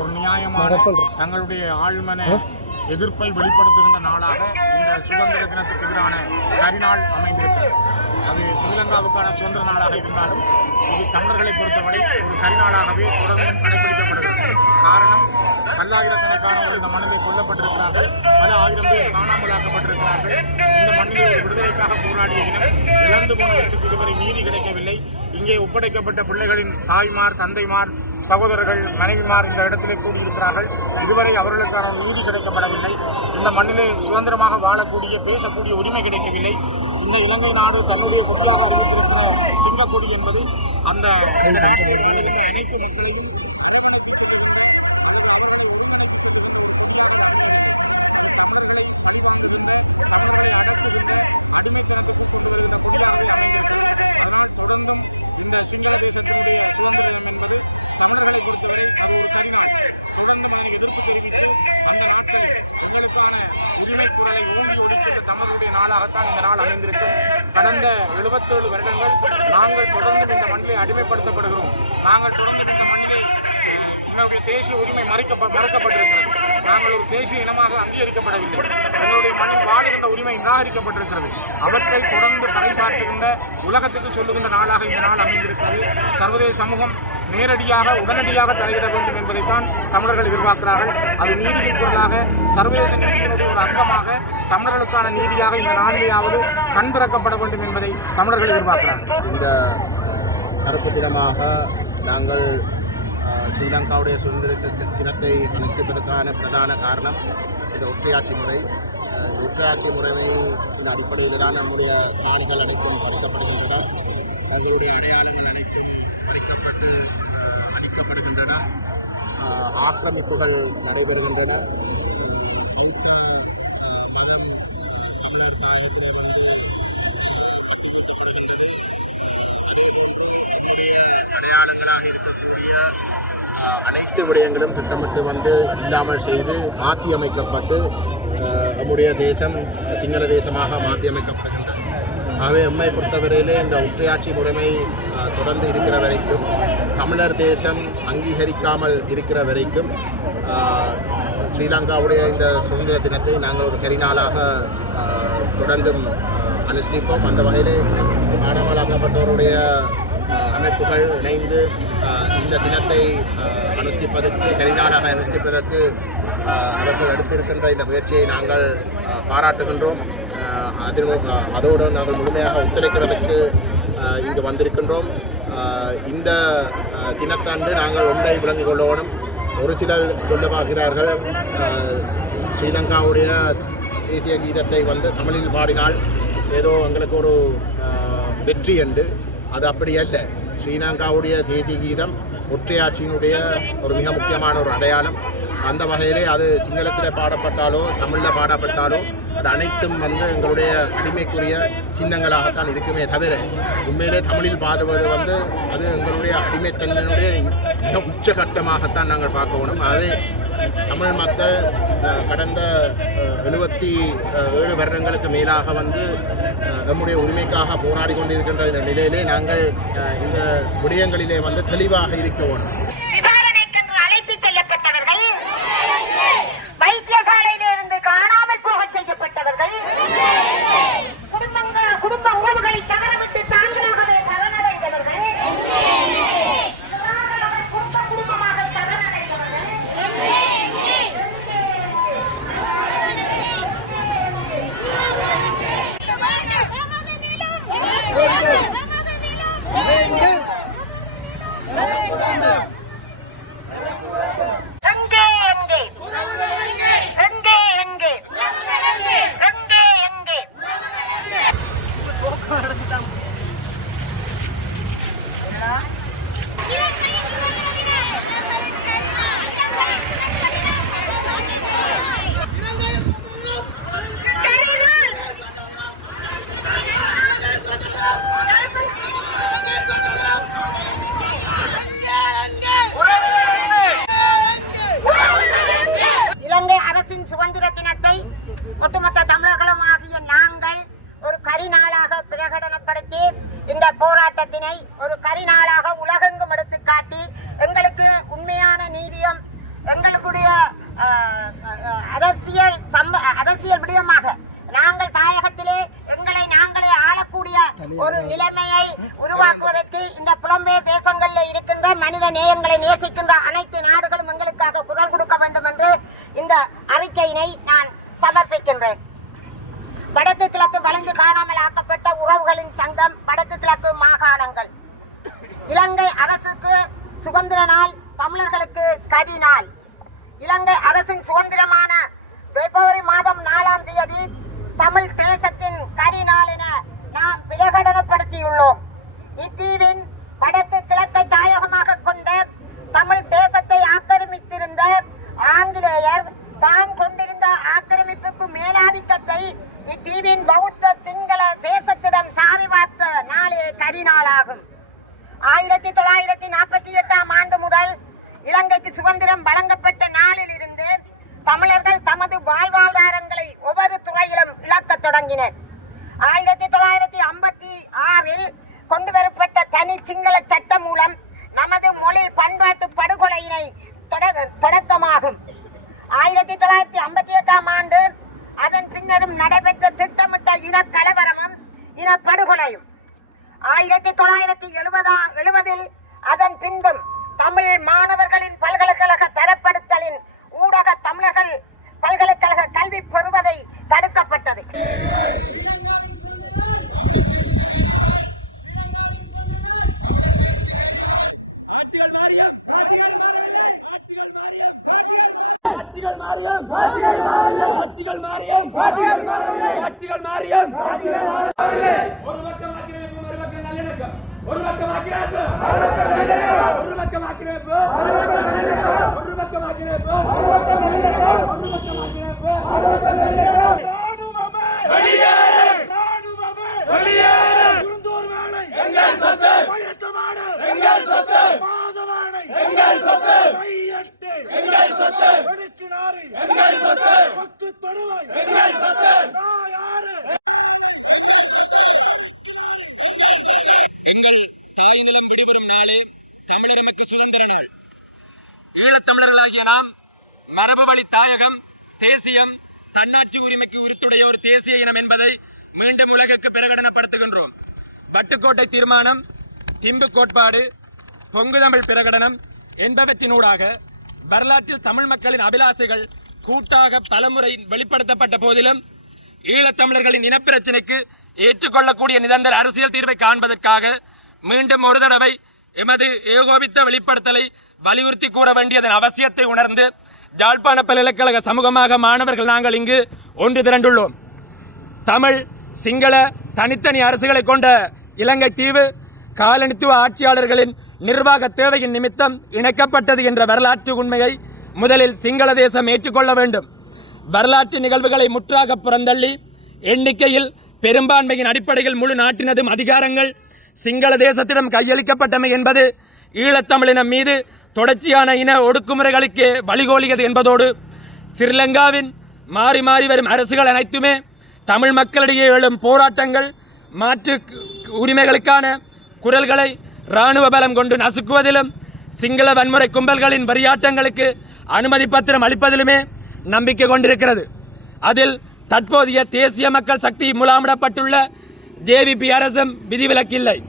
ஒரு நியாயமான தங்களுடைய ஆழ்மன எதிர்ப்பை வெளிப்படுத்துகின்ற நாளாக இந்த சுதந்திர தினத்துக்கு எதிரான கரிநாள் அமைந்திருக்கிறது. அது ஸ்ரீலங்காவுக்கான சுதந்திர நாளாக இருந்தாலும் இது தமிழர்களை பொறுத்தவரை ஒரு கரிநாளாகவே தொடர்ந்து கடைபிடிக்கப்படுகிறது. காரணம் பல்லாயிரக்கணக்கானவர்கள் இந்த மண்ணிலே கொல்லப்பட்டிருக்கிறார்கள். பல ஆயிரம் பேர் காணாமலாக்கப்பட்டிருக்கிறார்கள். இந்த மண்ணிலே ஒரு விடுதலைக்காக போராடிய இனம் இழந்து போனதற்கு இதுவரை நீதி கிடைக்கவில்லை. இங்கே ஒப்படைக்கப்பட்ட பிள்ளைகளின் தாய்மார் தந்தைமார் சகோதரர்கள் மனைவிமார் இந்த இடத்திலே கூடியிருக்கிறார்கள். இதுவரை அவர்களுக்கான நீதி கிடைக்கப்படவில்லை. இந்த மண்ணிலே சுதந்திரமாக வாழக்கூடிய பேசக்கூடிய உரிமை கிடைக்கவில்லை. இந்த இலங்கை நாடு தன்னுடைய கொடியாக அறிவித்திருக்கிற சிங்கக்கொடி என்பது அந்த அனைத்து மக்களையும் அடிமைப்படுத்தப்படுகிறோம். நாங்கள் தொடர்ந்து இந்த மண்ணிலே எங்களுடைய தேசிய உரிமை மறைக்க மறக்கப்பட்டிருக்கிறது. நாங்கள் ஒரு தேசிய இனமாக அங்கீகரிக்கப்படவில்லை. எங்களுடைய மண்ணில் வாழுகின்ற உரிமை நிராகரிக்கப்பட்டிருக்கிறது. அவற்றை தொடர்ந்து பறைசாற்றுகின்ற உலகத்துக்கு சொல்லுகின்ற நாளாக இந்த நாள் அமைந்திருக்கிறது. சர்வதேச சமூகம் நேரடியாக உடனடியாக தலையிட வேண்டும் என்பதைத்தான் தமிழர்கள் எதிர்பார்க்கிறார்கள். அது நீதியின் பொருளாக சர்வதேச நீதியினுடைய ஒரு அங்கமாக தமிழர்களுக்கான நீதியாக இந்த நாளிலேயாவது கண் திறக்கப்பட வேண்டும் என்பதை தமிழர்கள் எதிர்பார்க்கிறார்கள். இந்த கருப்பு தினமாக நாங்கள் ஸ்ரீலங்காவுடைய சுதந்திர தி- தினத்தை அனுஷ்டிப்பதற்கான பிரதான காரணம் இந்த ஒற்றையாட்சி முறை. இந்த ஒற்றையாட்சி முறையின் அடிப்படையில் தான் நம்முடைய நாடுகள் அனைத்தும் பறிக்கப்படுகின்றன. தங்களுடைய அடையாளங்கள் அனைத்தும் பறிக்கப்பட்டு அளிக்கப்படுகின்றன அழிக்கப்படுகின்றன. ஆக்கிரமிப்புகள் நடைபெறுகின்றன அஹ், பௌத்த அஹ், மதம் அஹ், தமிழர் தாயத்திலே வந்து நம்முடைய காலங்களாக இருக்கக்கூடிய அனைத்து விடயங்களும் திட்டமிட்டு வந்து இல்லாமல் செய்து மாற்றி அமைக்கப்பட்டு நம்முடைய தேசம் சிங்கள தேசமாக மாற்றி அமைக்கப்படுகின்றது ஆகவே எம்மை பொறுத்தவரையிலே இந்த ஒற்றையாட்சி முறைமை தொடர்ந்து இருக்கிற வரைக்கும் தமிழர் தேசம் அங்கீகரிக்காமல் இருக்கிற வரைக்கும் ஸ்ரீலங்காவுடைய இந்த சுதந்திர தினத்தை நாங்கள் ஒரு கரிநாளாக தொடர்ந்தும் அனுஷ்டிப்போம். அந்த வகையிலே காணாமலாக்கப்பட்டோருடைய அஹ், அமைப்புகள் இணைந்து இந்த தினத்தை அனுஷ்டிப்பதற்கு கரிநாடாக அனுஷ்டிப்பதற்கு அவர்கள் எடுத்திருக்கின்ற இந்த முயற்சியை நாங்கள் பாராட்டுகின்றோம். அதில் அதோடு நாங்கள் முழுமையாக ஒத்துழைக்கிறதுக்கு இங்கு வந்திருக்கின்றோம். இந்த தினத்தாண்டு தினத்தன்று நாங்கள் ஒன்றை விளங்கிக் கொள்ளணும். ஒரு சிலர் சொல்ல பார்க்கிறார்கள் ஸ்ரீலங்காவுடைய தேசிய கீதத்தை வந்து தமிழில் பாடினால் ஏதோ எங்களுக்கு ஒரு வெற்றி என்று. அது அப்படி அல்ல. ஸ்ரீலங்காவுடைய தேசிய கீதம் ஒற்றையாட்சியினுடைய ஒரு மிக முக்கியமான ஒரு அடையாளம். அந்த வகையிலே அது சிங்களத்தில் பாடப்பட்டாலோ தமிழில் பாடப்பட்டாலோ அது அனைத்தும் வந்து எங்களுடைய அடிமைக்குரிய சின்னங்களாகத்தான் இருக்குமே தவிர உண்மையிலே தமிழில் பாடுவது வந்து அது எங்களுடைய அடிமைத்தன்மையினுடைய மிக உச்சகட்டமாகத்தான் நாங்கள் பார்க்கணும் ஆகவே தமிழ் மக்கள் கடந்த எழுபத்தி ஏழு வருடங்களுக்கு மேலாக வந்து நம்முடைய உரிமைக்காக போராடி கொண்டிருக்கின்ற இந்த நிலையிலே நாங்கள் இந்த விடயங்களிலே வந்து தெளிவாக இருக்க சுதந்திர தினத்தை ஒட்டுமொத்த தமிழர்களும் ஆகிய நாங்கள் ஒரு கரிநாளாக பிரகடனப்படுத்தி இந்த போராட்டத்தினை ஒரு கரிநாளாக உலகெங்கும் எடுத்து காட்டி எங்களுக்கு உண்மையான நீதியம் எங்களுக்குடைய அரசியல் சம்ப அரசியல் விடயமாக நாங்கள் தாயகத்திலே எங்களை நாங்களே ஆளக்கூடிய ஒரு நிலைமையை உருவாக்குவதற்கு இந்த புலம்பெயர் தேசங்களில் இருக்கின்ற மனித நேயங்களை நேசிக்கின்ற அனைத்து நாடு கிழக்கு வளைந்து காணாமல் ஆக்கப்பட்ட உறவுகளின் சங்கம் வடக்கு கிழக்கு மாகாணங்கள். இலங்கை அரசுக்கு சுதந்திர நாள் தமிழர்களுக்கு கரி நாள். இலங்கை அரசின் சுதந்திரமான பிப்ரவரி மாதம் நாலாம் தேதி தமிழ் தேசத்தின் கரி நாள் என நாம் பிரகடனப்படுத்தியுள்ளோம். இத்தி வடக்கு கிழக்கை தாயகமாக கொண்ட தமிழ் தேசத்தை ஆக்கிரமித்திருந்த ஆங்கிலேயர் தான் கொண்டிருந்த ஆக்கிரமிப்புக்கு மேலாதிக்கத்தை இத்தீவின் பௌத்த சிங்கள தேசத்திடம் சாரி பார்த்த நாளே கரிநாளாகும் ஆயிரத்தி தொள்ளாயிரத்தி நாற்பத்தி எட்டாம் ஆண்டு முதல் இலங்கைக்கு சுதந்திரம் வழங்கப்பட்ட நாளில் இருந்து தமிழர்கள் தமது வாழ்வாதாரங்களை ஒவ்வொரு துறையிலும் இழக்க தொடங்கினர். ஆயிரத்தி தொள்ளாயிரத்தி ஐம்பத்தி ஆறில் கொண்டு வரப்பட்ட தனி சிங்கள சட்டம் மூலம் நமது மொழி பண்பாட்டு படுகொலையினை தொடக்கமாகும். ஆயிரத்தி தொள்ளாயிரத்தி ஐம்பத்தி எட்டாம் ஆண்டு அதன் பின்னரும் நடைபெற்ற திட்டமிட்ட இன கலவரமும் இன படுகொலையும். ஆயிரத்தி தொள்ளாயிரத்தி எழுபதாம் எழுபதில் அதன் பின்பும் தமிழ் மாணவர்களின் பல்கலைக்கழக தரப்படுத்தலின் ஊடக தமிழர்கள் பல்கலைக்கழக கல்வி பெறுவதை தடுக்கப்பட்டது. மாறியம் மாறியம் மாறியம் மாறியம் மாறியம் ஈழத்தமிழர்களாகிய நாம் மரபு வழி தாயகம் தேசியம் தன்னாட்சி உரிமைக்கு உரித்துடைய ஒரு தேசிய இனம் என்பதை மீண்டும் உலகிற்கு பிரகடனப்படுத்துகின்றோம். வட்டுக்கோட்டை தீர்மானம் திம்பு கோட்பாடு பொங்கு தமிழ் பிரகடனம் என்பவற்றினூடாக வரலாற்றில் தமிழ் மக்களின் அபிலாசைகள் கூட்டாக பலமுறை வெளிப்படுத்தப்பட்ட போதிலும் ஈழத்தமிழர்களின் இனப்பிரச்சினைக்கு ஏற்றுக்கொள்ளக்கூடிய நிரந்தர அரசியல் தீர்வை காண்பதற்காக மீண்டும் ஒரு தடவை எமது ஏகோபித்த வெளிப்படுத்தலை வலியுறுத்தி கூற வேண்டியதன் அவசியத்தை உணர்ந்து ஜாழ்ப்பாண பல்கலைக்கழக சமூகமாக மாணவர்கள் நாங்கள் இங்கு ஒன்று திரண்டுள்ளோம். தமிழ் சிங்கள தனித்தனி அரசுகளை கொண்ட இலங்கை தீவு காலனித்துவ ஆட்சியாளர்களின் நிர்வாக தேவையின் நிமித்தம் இணைக்கப்பட்டது என்ற வரலாற்று உண்மையை முதலில் சிங்கள தேசம் ஏற்றுக்கொள்ள வேண்டும். வரலாற்று நிகழ்வுகளை முற்றாக புறந்தள்ளி எண்ணிக்கையில் பெரும்பான்மையின் அடிப்படையில் முழு நாட்டினதும் அதிகாரங்கள் சிங்கள தேசத்திடம் கையளிக்கப்பட்டமை என்பது ஈழத்தமிழினம் மீது தொடர்ச்சியான இன ஒடுக்குமுறைகளுக்கு வழிகோலியது என்பதோடு ஸ்ரீலங்காவின் மாறி மாறி வரும் அரசுகள் அனைத்துமே தமிழ் மக்களிடையே எழும் போராட்டங்கள் மாற்று உரிமைகளுக்கான குரல்களை இராணுவ பலம் கொண்டு நசுக்குவதிலும் சிங்கள வன்முறை கும்பல்களின் வரியாட்டங்களுக்கு அனுமதி பத்திரம் அளிப்பதிலுமே நம்பிக்கை கொண்டிருக்கிறது. அதில் தற்போதைய தேசிய மக்கள் சக்தி முலாமிடப்பட்டுள்ள ஜேவிபி அரசும் விதிவிலக்கில்லை.